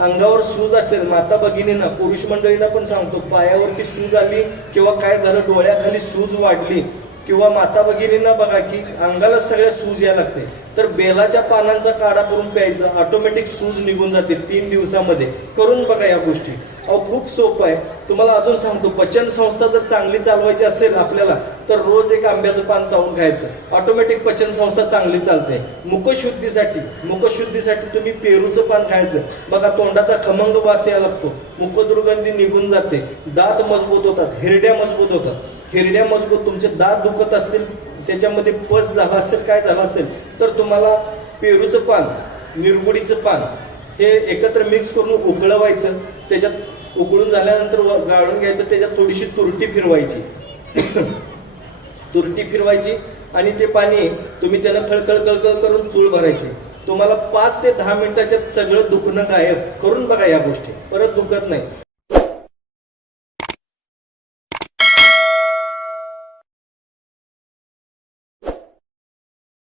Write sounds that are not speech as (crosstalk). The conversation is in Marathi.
अंगावर सूज असेल माता भगिनींना पुरुष मंडळीला पण सांगतो पायावरती सूज आली किंवा काय झालं डोळ्याखाली सूज वाढली किंवा माता भगिनींना बघा की अंगाला सगळ्या सूज या लागते. तर बेलाच्या पानांचा काढा करून प्यायचा ऑटोमॅटिक सूज निघून जाते तीन दिवसामध्ये. करून बघा या गोष्टी. अहो खूप सोपं आहे. तुम्हाला अजून सांगतो पचन संस्था जर चांगली चालवायची असेल आपल्याला तर रोज एक आंब्याचं पान चावून खायचं. ऑटोमॅटिक पचन संस्था चांगली चालते. मुखशुद्धीसाठी मुखशुद्धीसाठी तुम्ही पेरूचं पान खायचं. बघा तोंडाचा खमंग वास यायला लागतो. मुखदुर्गंधी निघून जाते. दात मजबूत होतात. हिरड्या मजबूत होतात. हिरड्या मजबूत तुमचे दात दुखत असतील त्याच्यामध्ये पस झाला असेल काय झालं असेल तर तुम्हाला पेरूचं पान निरगुडीचं पान हे एकत्र मिक्स करून उकळवायचं. त्याच्यात उकळून झाल्यानंतर व- गाळून घ्यायचं त्याच्यात थोडीशी तुरटी फिरवायची. (coughs) तुरटी फिरवायची आणि ते पाणी तुम्ही त्याला खळखळ खळखळ करून चूळ भरायची. तुम्हाला पाच ते दहा मिनिटाच्या सगळं दुखणं गायब करून बघा या गोष्टी. परत दुखत नाही.